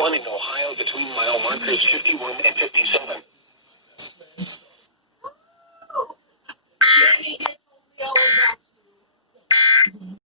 51 in Ohio between mile markers 51 and 57.